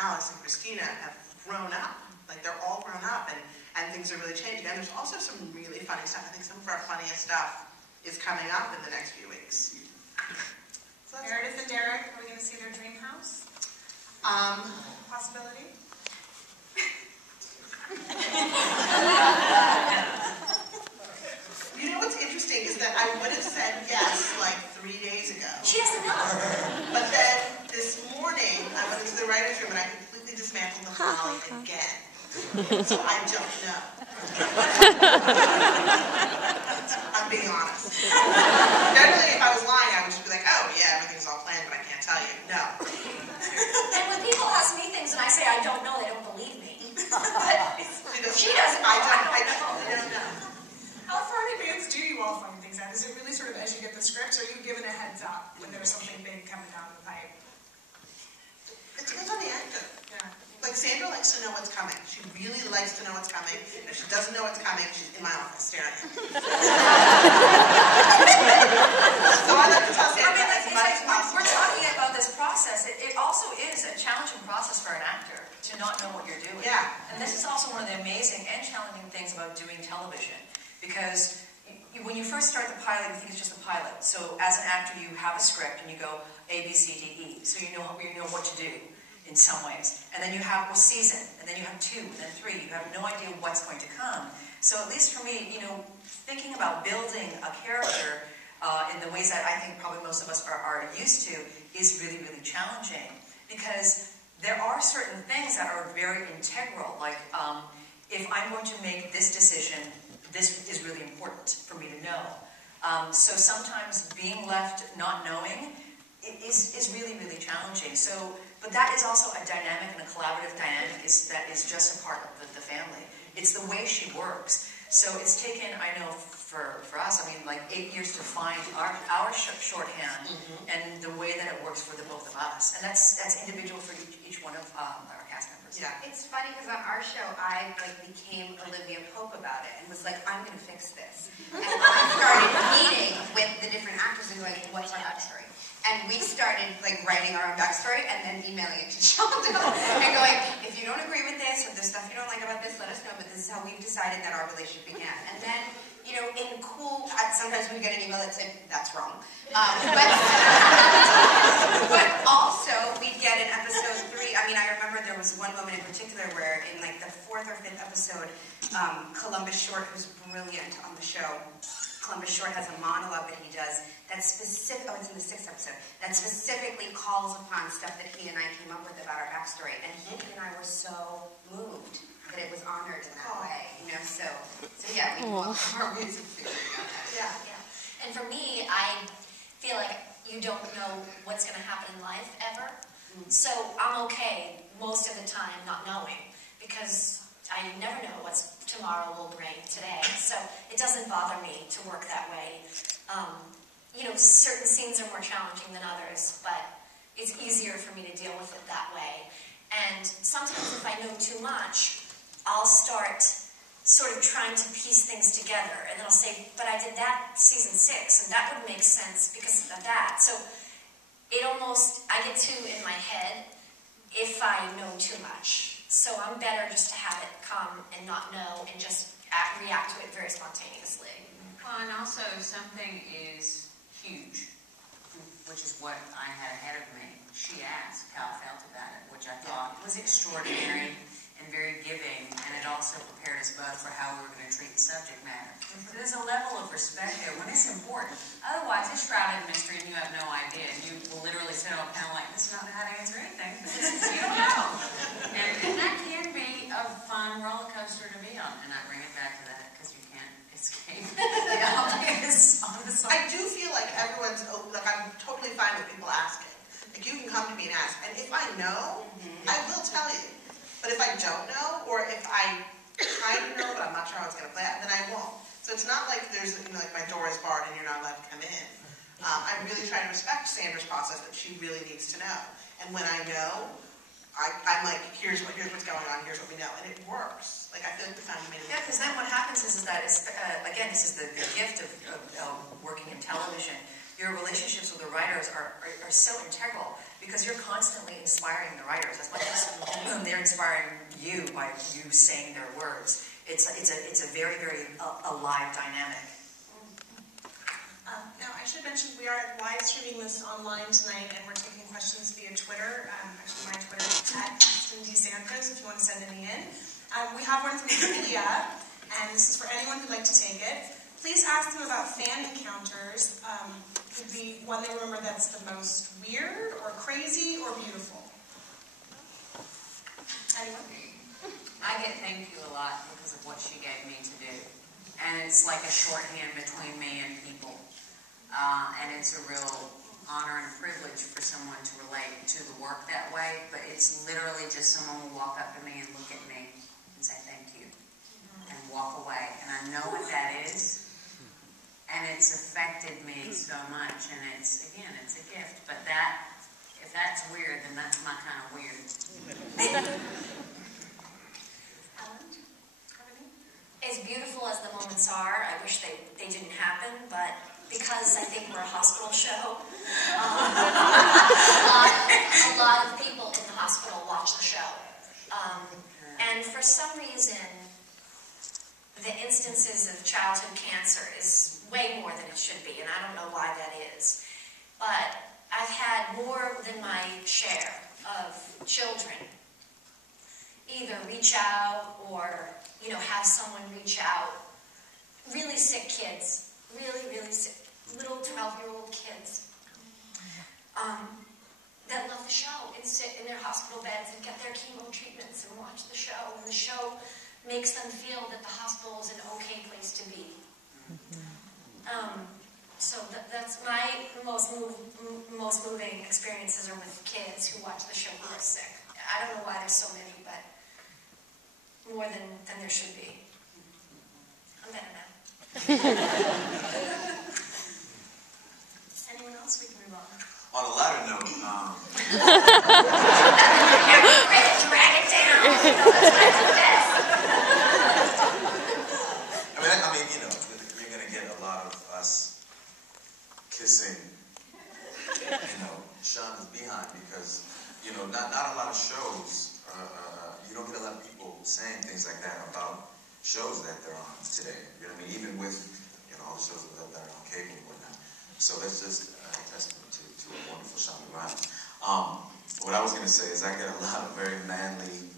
Alice and Christina have grown up. Like, they're all grown up, and things are really changing. And there's also some really funny stuff. I think some of our funniest stuff is coming up in the next few weeks. So Meredith and Derek, are we going to see their dream house? Possibility? You know what's interesting is that I would have said yes like 3 days ago. She doesn't know. But then this morning, I went into the writer's room and I completely dismantled the finale again. So I don't know. I'm being honest. Generally, if I was lying, I would just be like, oh yeah, everything's all planned, but I can't tell you. No. And when people ask me things and I say I don't know, they don't believe me. But she doesn't know. I don't know. How far in advance do you all find things out? Is it really sort of as you get the scripts, or are you given a heads up when there's something big coming down the pipe? It depends on the actor. Yeah. Like, Sandra likes to know what's coming. She really likes to know what's coming. And if she doesn't know what's coming, she's in my office staring at me. So I like to tell Sandra as much as possible. We're talking about this process. It also is a challenging process for an actor to not know what you're doing. Yeah. And this is also one of the amazing and challenging things about doing television. Because when you first start the pilot, you think it's just a pilot. So as an actor, you have a script and you go A, B, C, D, E. So you know what to do in some ways. And then you have a season, and then you have 2, and then 3. You have no idea what's going to come. So at least for me, thinking about building a character in the ways that I think probably most of us are used to is really, really challenging. Because there are certain things that are very integral. Like, if I'm going to make this decision, this is really important for me to know. So sometimes being left not knowing is really, really challenging. But that is also a dynamic and a collaborative dynamic that is just a part of the family. It's the way she works. So it's taken, I know, for us, I mean, like 8 years to find our shorthand and the way that it works for the both of us. And that's individual for each one of our cast members. Yeah. It's funny because on our show, I became Olivia Pope about it and was like, I'm going to fix this. And I started meeting with the different actors and going, what's our backstory? And we started writing our own backstory and then emailing it to Shonda and going, if you don't agree with this or there's stuff you don't like about this, let us know. But this is how we've decided that our relationship began. And then, in cool, sometimes we get an email that said, that's wrong. But also, we'd get in episode 3, I mean, I remember there was one moment in particular where in the 4th or 5th episode, Columbus Short, who's brilliant on the show, Columbus Short has a monologue that he does that's specific, it's in the 6th episode, that specifically calls upon stuff that he and I came up with about our backstory. And he and I were so moved that it was honored in that way, So yeah, we developed our ways of figuring out that. Yeah. And for me, I feel like you don't know what's going to happen in life ever. So I'm okay most of the time not knowing, because I never know what tomorrow will bring today. So it doesn't bother me to work that way. Certain scenes are more challenging than others, but it's easier for me to deal with it that way. And sometimes if I know too much, I'll start sort of trying to piece things together. And then I'll say, but I did that season 6, and that would make sense because of that. So I get too in my head if I know too much. So I'm better just to have it come and not know and just react to it very spontaneously. Well, and also if something is huge, which is what I had ahead of me, she asked how I felt about it, which I thought was extraordinary and very giving, and it also prepared us both for how we were going to treat the subject matter. So there's a level of respect there when it's important. Otherwise, it's shrouded in mystery and you have no idea. You will literally sit on a panel like, this is not how to answer anything. You don't know. And that can be a fun roller coaster to be on. And I bring it back to that because you can't escape the obvious on the side. I do feel like everyone's, I'm totally fine with people asking. You can come to me and ask. And if I know, I will tell you. But if I don't know, or if I kind of know, but I'm not sure how it's going to play out, then I won't. So it's not like there's, my door is barred and you're not allowed to come in. I really try to respect Sandra's process, that she really needs to know. And when I know, I'm like, here's what's going on, here's what we know. And it works. I feel like the time you made it. Yeah, because then what happens is that, again, this is the gift of working in television. Your relationships with the writers are so integral because you're constantly inspiring the writers as much as they're inspiring you by you saying their words. It's a very, very alive dynamic. Now, I should mention we are live streaming this online tonight, and we're taking questions via Twitter. Actually, my Twitter is @KristenDeSantos, if you want to send any in. We have one from Julia, and this is for anyone who'd like to take it. Please ask them about fan encounters. Could be one they remember that's the most weird, or crazy, or beautiful. Anyone? I get thank you a lot because of what she gave me to do. And it's like a shorthand between me and people. And it's a real honor and privilege for someone to relate to the work that way. But it's literally just someone will walk up to me and look at me and say thank you. And walk away. And I know what that is. And it's affected me so much. And it's, again, it's a gift. But that, if that's weird, then that's my kind of weird. As beautiful as the moments are, I wish they didn't happen, but because I think we're a hospital show, a lot of people in the hospital watch the show. And for some reason, the instances of childhood cancer is way more than it should be, and I don't know why that is. But I've had more than my share of children either reach out or, have someone reach out. Really sick kids, really sick, little 12-year-old kids that love the show and sit in their hospital beds and get their chemo treatments and watch the show. And the show makes them feel that the hospital is an okay place to be. So that's my most moving experiences are with kids who watch the show who are sick. I don't know why there's so many, but more than there should be. I'm better now. Anyone else? We can move on. On a lighter note, Drag it down. you're going to get a lot of us kissing, Shonda's behind because, not a lot of shows, you don't get a lot of people saying things like that about shows that they're on today. You know what I mean? Even with, all the shows that are on cable and whatnot. So that's just a testament to a wonderful Shonda Rhimes. What I was going to say is I get a lot of very manly,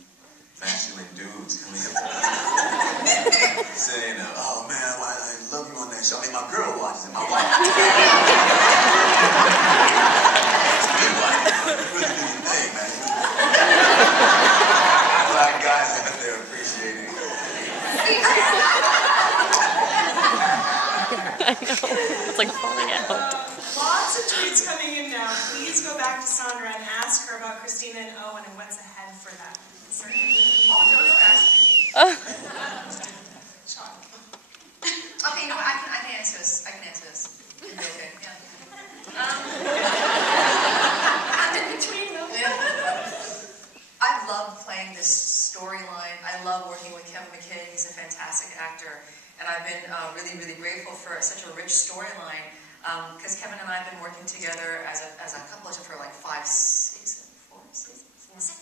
masculine dudes coming up to me saying, oh man, I love you on that show. I mean, my girl watches it. My wife. Really do your thing, man. A lot of guys out there appreciating it. I know. It's like falling out. Lots of tweets coming in now. Please go back to Sandra and ask her about Christina and Owen and what's ahead for them. Oh, don't ask me. Sean. Okay, I can answer this. Okay, yeah. And in between them. I love playing this storyline. I love working with Kevin McKinney. He's a fantastic actor. And I've been really, really grateful for such a rich storyline because Kevin and I have been working together as a couple for like 5 seasons. 4 seasons?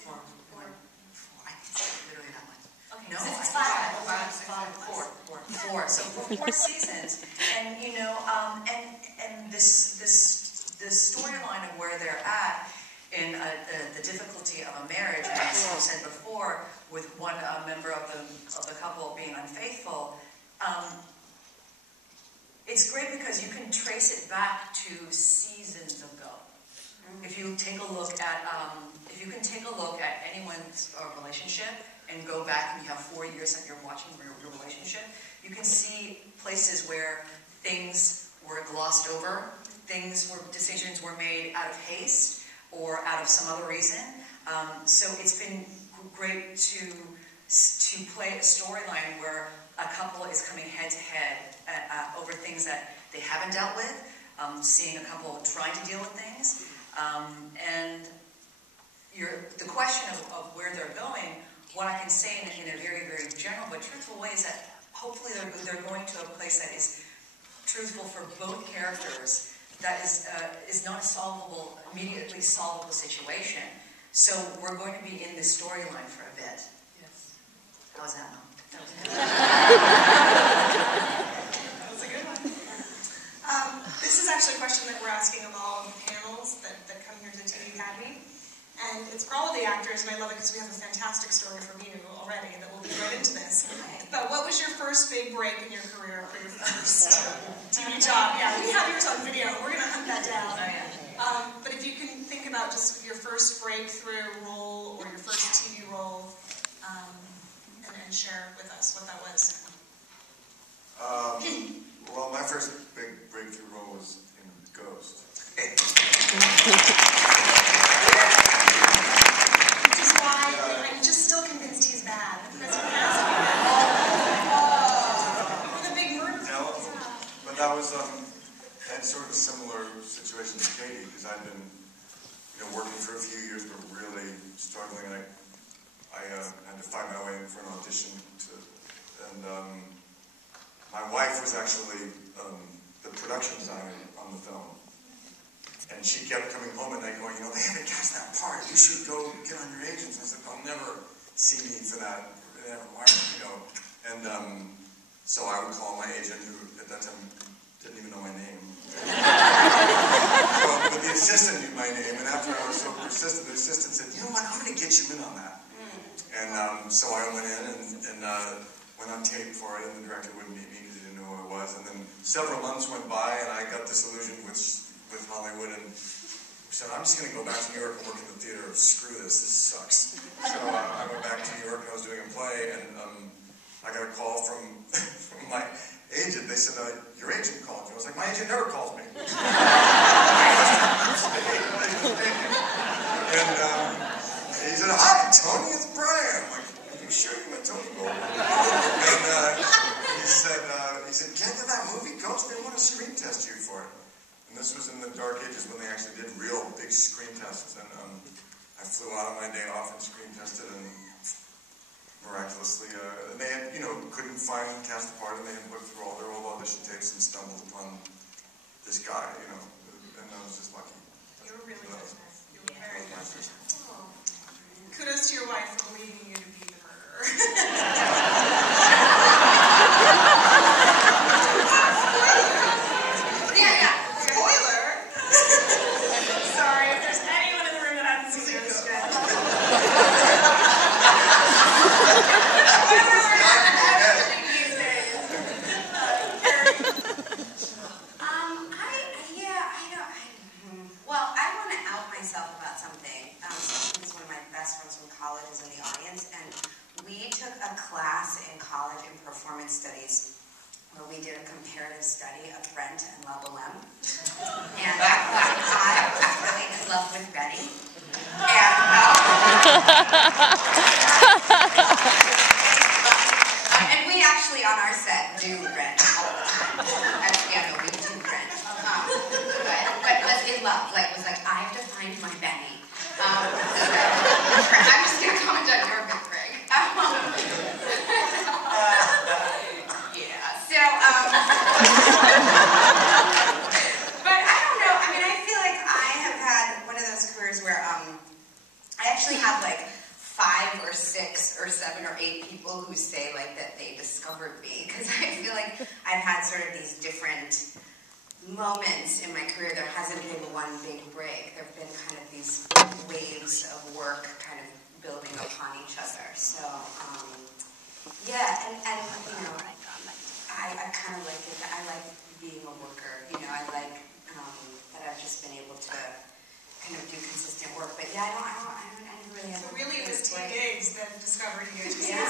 4. I can't say it literally that much. Okay, no, It's 5. 4. So for 4 seasons, and and this storyline of where they're at in the difficulty of a marriage, and as you said before, with one member of the couple being unfaithful. It's great because you can trace it back to seasons ago. If you take a look at, if you can take a look at anyone's relationship and go back and you have 4 years that you're watching your relationship, you can see places where things were glossed over, decisions were made out of haste or out of some other reason. So it's been great to play a storyline where a couple is coming head to head over things that they haven't dealt with, seeing a couple trying to deal with things, and the question of where they're going. What I can say in a very, very general but truthful way is that hopefully they're going to a place that is truthful for both characters. That is not a immediately solvable situation. So we're going to be in this storyline for a bit. Yes. How was that, Mom? That was a good one. This is actually a question that we're asking of all of the panels that come here to the TV Academy. And it's for all of the actors, and I love it because we have a fantastic story from you already that we'll be right into this. But what was your first big break in your career for your first TV job? Yeah, we have yours on video. We're going to hunt that down. But if you can think about just your first breakthrough role or your first TV role, and share with us what that was. Well, my first big breakthrough role was in Ghost. Which is why I'm just still convinced he's bad. Because he has to be bad. With a big murder. No, but that was had sort of a similar situation to Katie, because I'd been, working for a few years, but really struggling. And I had to find my way in for an audition, and my wife was actually the production designer on the film. And she kept coming home at night going, they haven't cast that part. You should go get on your agents. And I said, they'll never see me for that. Why, And so I would call my agent, who at that time didn't even know my name. But the assistant knew my name. And after I was so persistent, the assistant said, you know what, I'm going to get you in on that. And so I went in and went on tape for it, and the director wouldn't meet me because he didn't know who I was. And then several months went by, and I got disillusioned with Hollywood, and said, I'm just going to go back to New York and work in the theater. Screw this sucks. So I went back to New York, and I was doing a play, and I got a call from my agent. They said, your agent called you. I was like, my agent never calls me. And he said, hi, Tony, it's Brian. I'm like, are you sure you met Tony Goldwyn? And he said, get to that movie, Ghost. They want to screen test you for it. And this was in the dark ages when they actually did real big screen tests. And I flew out on my day off and screen tested, and miraculously, they had, couldn't cast the part, and they had looked through all their old audition tapes and stumbled upon this guy, and I was just lucky. You were really good. You were very good. Kudos to your wife for believing you to be the murderer. Spoiler! Sorry, if there's anyone in the room that hasn't seen Ghost yet. Well, I want to out myself about something. Because one of my best friends from college is in the audience, and we took a class in college in performance studies where we did a comparative study of Brent and La Boheme. And I was really in love with Benny. And we actually, on our set, do Brent all the time. We do Brent. But was in love. Was like, I have to find my Benny. I'm just going to comment on your big break. But I don't know. I mean, I feel like I have had one of those careers where I actually have 5 or 6 or 7 or 8 people who say that they discovered me, because I feel like I've had sort of these different moments in my career. There hasn't been one big break. There have been kind of these waves of work kind of building upon each other. So, yeah, and I kind of like it. I like being a worker. I like that I've just been able to kind of do consistent work. But yeah, I don't really have. So really, it was T. Gigs that discovered you. Yeah.